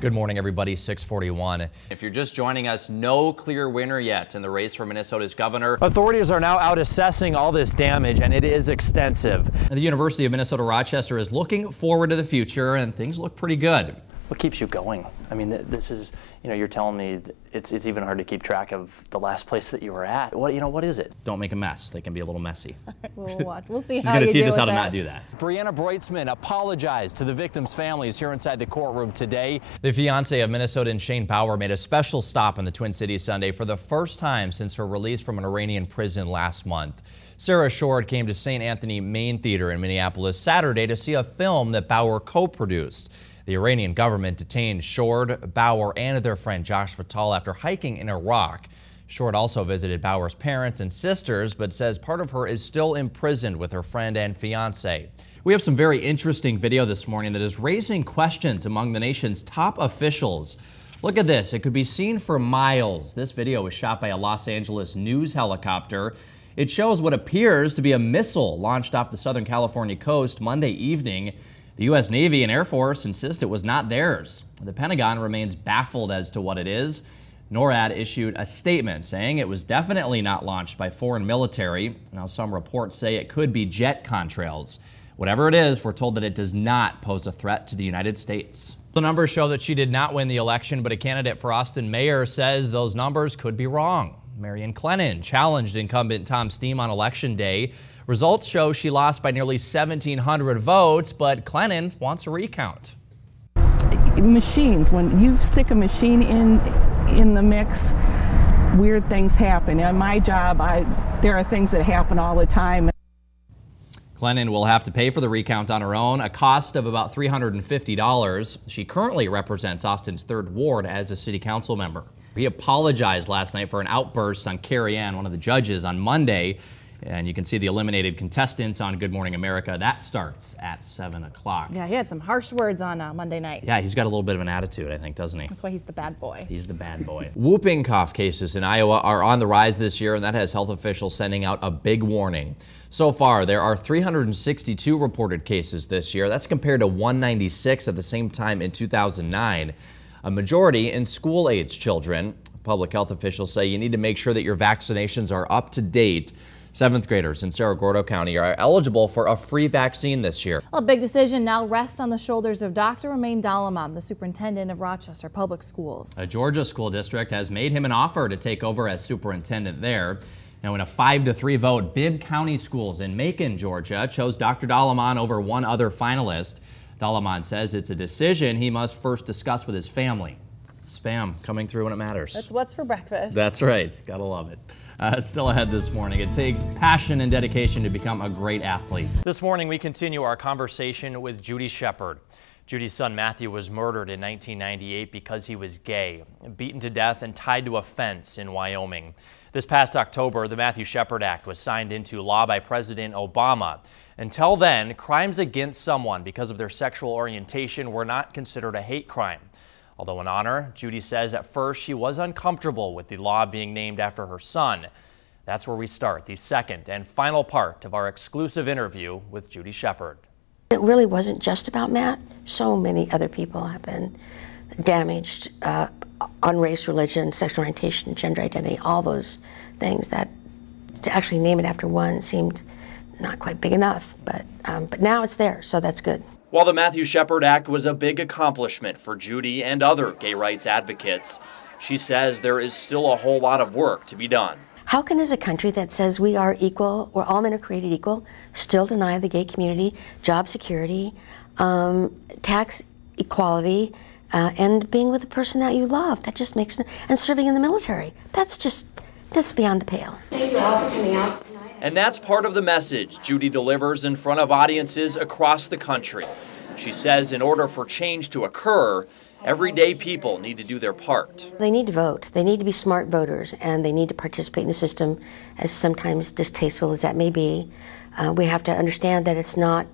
Good morning, everybody. 6:41. If you're just joining us, no clear winner yet in the race for Minnesota's governor. Authorities are now out assessing all this damage, and it is extensive. The University of Minnesota Rochester is looking forward to the future, and things look pretty good. What keeps you going? I mean, this is, you're telling me it's even hard to keep track of the last place that you were at. What is it? Don't make a mess. They can be a little messy. We'll watch. We'll see She's how going you to teach do us how with to that. not do that. Brianna Breutzman apologized to the victims' families here inside the courtroom today. The fiancé of Minnesotan Shane Bauer made a special stop in the Twin Cities Sunday for the first time since her release from an Iranian prison last month. Sarah Short came to St. Anthony Main Theater in Minneapolis Saturday to see a film that Bauer co-produced. The Iranian government detained Short, Bauer, and their friend Josh Fatal after hiking in Iraq. Short also visited Bauer's parents and sisters, but says part of her is still imprisoned with her friend and fiancé. We have some very interesting video this morning that is raising questions among the nation's top officials. Look at this. It could be seen for miles. This video was shot by a Los Angeles news helicopter. It shows what appears to be a missile launched off the Southern California coast Monday evening. The U.S. Navy and Air Force insist it was not theirs. The Pentagon remains baffled as to what it is. NORAD issued a statement saying it was definitely not launched by foreign military. Now, some reports say it could be jet contrails. Whatever it is, we're told that it does not pose a threat to the United States. The numbers show that she did not win the election, but a candidate for Austin mayor says those numbers could be wrong. Marion Clennon challenged incumbent Tom Steen on Election Day. Results show she lost by nearly 1,700 votes, but Clennon wants a recount. Machines, when you stick a machine in the mix, weird things happen. In my job, there are things that happen all the time. Clennon will have to pay for the recount on her own, a cost of about $350. She currently represents Austin's 3rd Ward as a city council member. He apologized last night for an outburst on Carrie Ann, one of the judges, on Monday. And you can see the eliminated contestants on Good Morning America. That starts at 7 o'clock. Yeah, he had some harsh words on Monday night. Yeah, he's got a little bit of an attitude, I think, doesn't he? That's why he's the bad boy. He's the bad boy. Whooping cough cases in Iowa are on the rise this year, and that has health officials sending out a big warning. So far, there are 362 reported cases this year. That's compared to 196 at the same time in 2009. A majority in school-age children. Public health officials say you need to make sure that your vaccinations are up to date. 7th graders in Cerro Gordo County are eligible for a free vaccine this year. A big decision now rests on the shoulders of Dr. Romain Dalaman, the superintendent of Rochester Public Schools. A Georgia school district has made him an offer to take over as superintendent there. Now, in a 5-3 vote, Bibb County Schools in Macon, Georgia, chose Dr. Dalaman over one other finalist. Dalaman says it's a decision he must first discuss with his family. Spam coming through when it matters. That's what's for breakfast. That's right. Gotta love it. Still ahead this morning, it takes passion and dedication to become a great athlete. This morning, we continue our conversation with Judy Shepard. Judy's son Matthew was murdered in 1998 because he was gay, beaten to death and tied to a fence in Wyoming. This past October, the Matthew Shepard Act was signed into law by President Obama. Until then, crimes against someone because of their sexual orientation were not considered a hate crime. Although in honor, Judy says at first she was uncomfortable with the law being named after her son. That's where we start the second and final part of our exclusive interview with Judy Shepard. It really wasn't just about Matt. So many other people have been damaged on race, religion, sexual orientation, gender identity, all those things that to actually name it after one seemed not quite big enough, but now it's there, so that's good. While the Matthew Shepard Act was a big accomplishment for Judy and other gay rights advocates, she says there is still a whole lot of work to be done. How can, as a country that says we are equal, or all men are created equal, still deny the gay community job security, tax equality, and being with the person that you love? That just makes, and serving in the military. That's beyond the pale. Thank you all for coming out tonight. And that's part of the message Judy delivers in front of audiences across the country. She says in order for change to occur, everyday people need to do their part. They need to vote. They need to be smart voters, and they need to participate in the system, as sometimes distasteful as that may be. We have to understand that it's not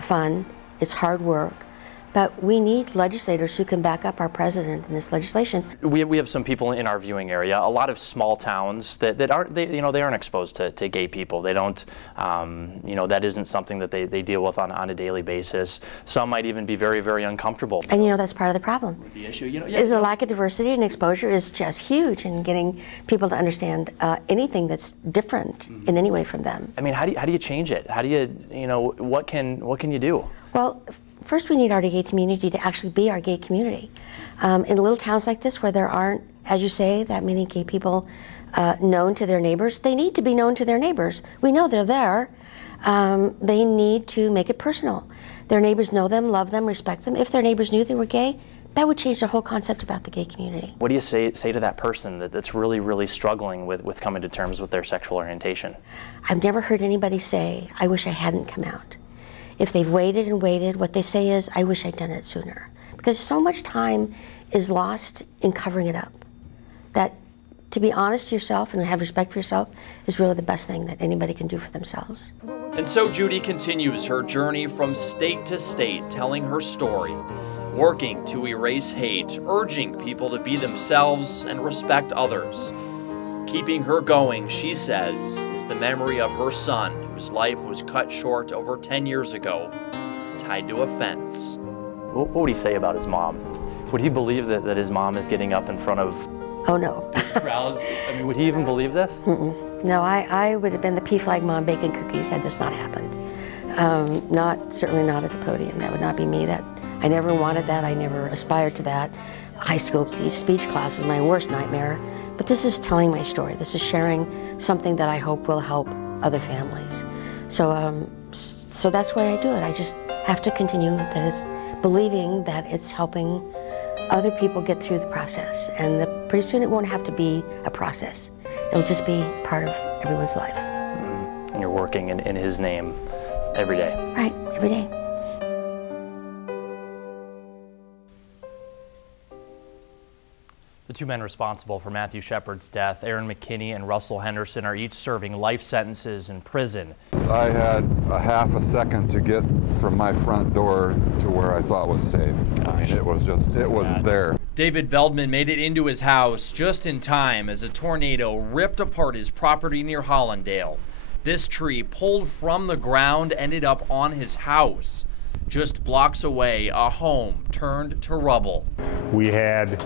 fun, it's hard work, But we need legislators who can back up our president in this legislation. We have some people in our viewing area, a lot of small towns that aren't, they aren't exposed to gay people. They don't, that isn't something that they deal with on a daily basis. Some might even be very, very uncomfortable. And that's part of the problem. The issue, is the lack of diversity and exposure is just huge in getting people to understand anything that's different in any way from them. I mean, how do you change it? How do you, what can you do? Well, first we need our gay community to actually be our gay community. In little towns like this where there aren't, as you say, that many gay people known to their neighbors, they need to be known to their neighbors. We know they're there. They need to make it personal. Their neighbors know them, love them, respect them. If their neighbors knew they were gay, that would change the whole concept about the gay community. What do you say to that person that's really, really struggling with coming to terms with their sexual orientation? I've never heard anybody say, I wish I hadn't come out. If they've waited and waited, what they say is, I wish I'd done it sooner. Because so much time is lost in covering it up. That to be honest to yourself and have respect for yourself is really the best thing that anybody can do for themselves. And so Judy continues her journey from state to state, telling her story, working to erase hate, urging people to be themselves and respect others. Keeping her going, she says, is the memory of her son, whose life was cut short over 10 years ago, tied to a fence. What would he say about his mom? Would he believe that his mom is getting up in front of oh no. crowds? I mean, would he even believe this? No, I would have been the P-Flag mom baking cookies had this not happened. Certainly not at the podium. That would not be me. I never wanted that. I never aspired to that. High school speech class is my worst nightmare. But this is telling my story. This is sharing something that I hope will help other families. So, so that's why I do it. I just have to continue believing that it's helping other people get through the process. And pretty soon it won't have to be a process. It'll just be part of everyone's life. And you're working in his name every day. Right, every day. The two men responsible for Matthew Shepard's death, Aaron McKinney and Russell Henderson, are each serving life sentences in prison. I had a half a second to get from my front door to where I thought was safe. I mean, it was there. David Veldman made it into his house just in time as a tornado ripped apart his property near Hollandale. This tree, pulled from the ground, ended up on his house. Just blocks away, a home turned to rubble. We had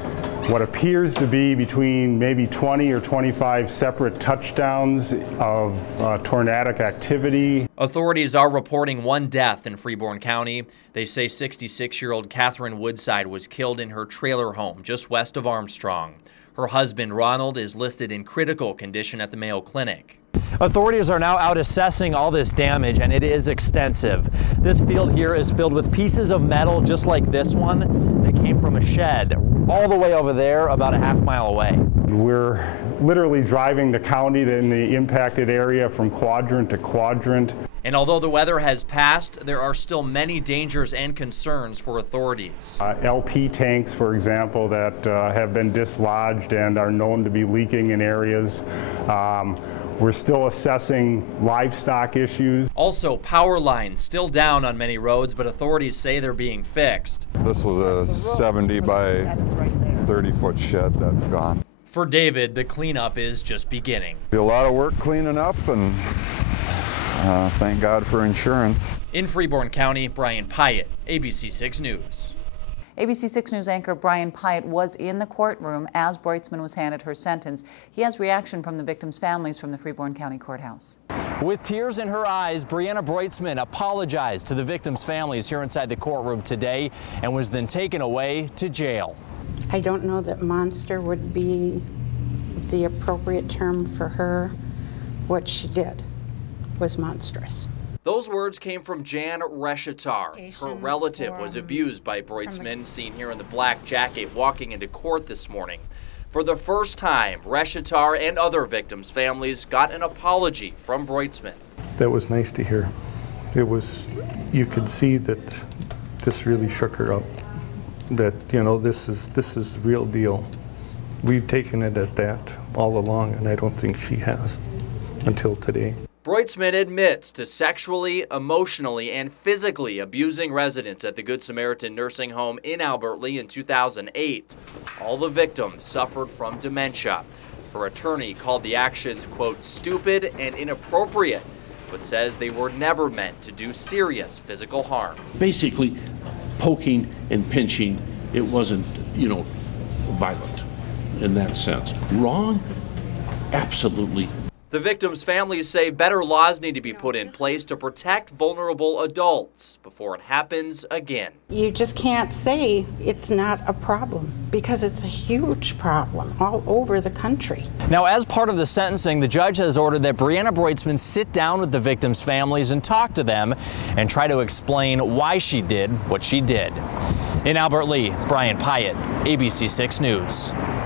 what appears to be between maybe 20 or 25 separate touchdowns of tornadic activity. Authorities are reporting one death in Freeborn County. They say 66-year-old Catherine Woodside was killed in her trailer home just west of Armstrong. Her husband, Ronald, is listed in critical condition at the Mayo Clinic. Authorities are now out assessing all this damage, and it is extensive. This field here is filled with pieces of metal just like this one that came from a shed all the way over there, about a half-mile away. We're literally driving the county in the impacted area from quadrant to quadrant. And although the weather has passed, there are still many dangers and concerns for authorities. LP tanks, for example, that have been dislodged and are known to be leaking in areas. We're still assessing livestock issues. Also, power lines still down on many roads, but authorities say they're being fixed. This was a 70 by 30-foot shed that's gone. For David, the cleanup is just beginning. A lot of work cleaning up, and thank God for insurance. In Freeborn County, Bryan Piatt, ABC 6 News. ABC 6 News anchor Bryan Piatt was in the courtroom as Breutzmann was handed her sentence. He has reaction from the victims' families from the Freeborn County Courthouse. With tears in her eyes, Brianna Breutzmann apologized to the victims' families here inside the courtroom today and was then taken away to jail. I don't know that monster would be the appropriate term for her. What she did was monstrous. Those words came from Jan Reshitar. Her relative was abused by Breutzmann, seen here in the black jacket walking into court this morning. For the first time, Reshitar and other victims' families got an apology from Breutzmann. That was nice to hear. It was, you could see that this really shook her up. That, you know, this is the real deal. We've taken it at that all along, and I don't think she has until today. Breutzman admits to sexually, emotionally, and physically abusing residents at the Good Samaritan nursing home in Albert Lea in 2008. All the victims suffered from dementia. Her attorney called the actions, quote, stupid and inappropriate, but says they were never meant to do serious physical harm. Basically, poking and pinching, it wasn't, violent in that sense. Wrong? Absolutely. The victims' families say better laws need to be put in place to protect vulnerable adults before it happens again. You just can't say it's not a problem, because it's a huge problem all over the country. Now, as part of the sentencing, the judge has ordered that Brianna Breutzman sit down with the victims' families and talk to them and try to explain why she did what she did. In Albert Lea, Bryan Piatt, ABC 6 News.